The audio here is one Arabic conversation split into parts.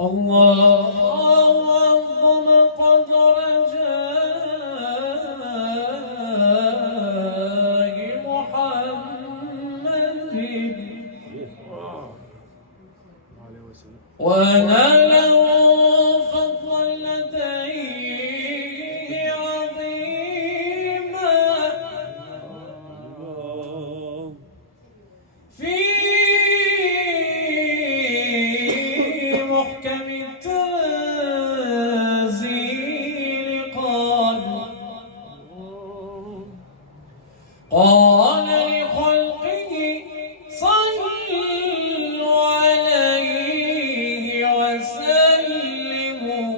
الله أعظم قدر جاه محمد وأنا له فضلا لديه عظيما في محكم التنزيل قال لخلقه صلوا عليه وسلموا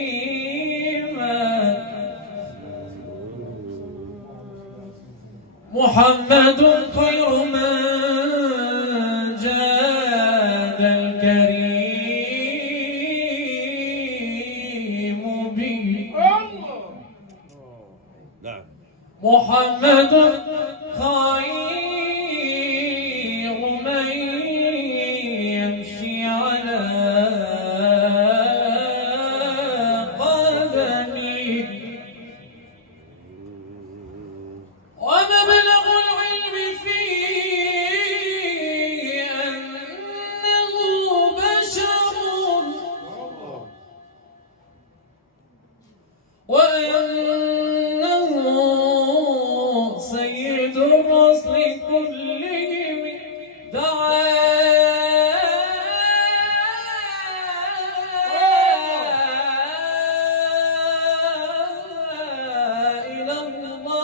تسليما محمد خير من جاد الكريم به محمد خير من يمشي على قدمه ومبلغ العلم فيه أنه بشر وأنه سيد الرسل كلهم دعا إلى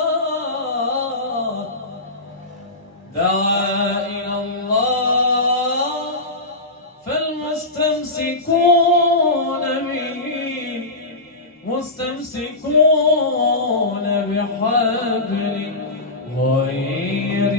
الله دعا إلى الله فالمستمسكون به مستمسكون بحبل غير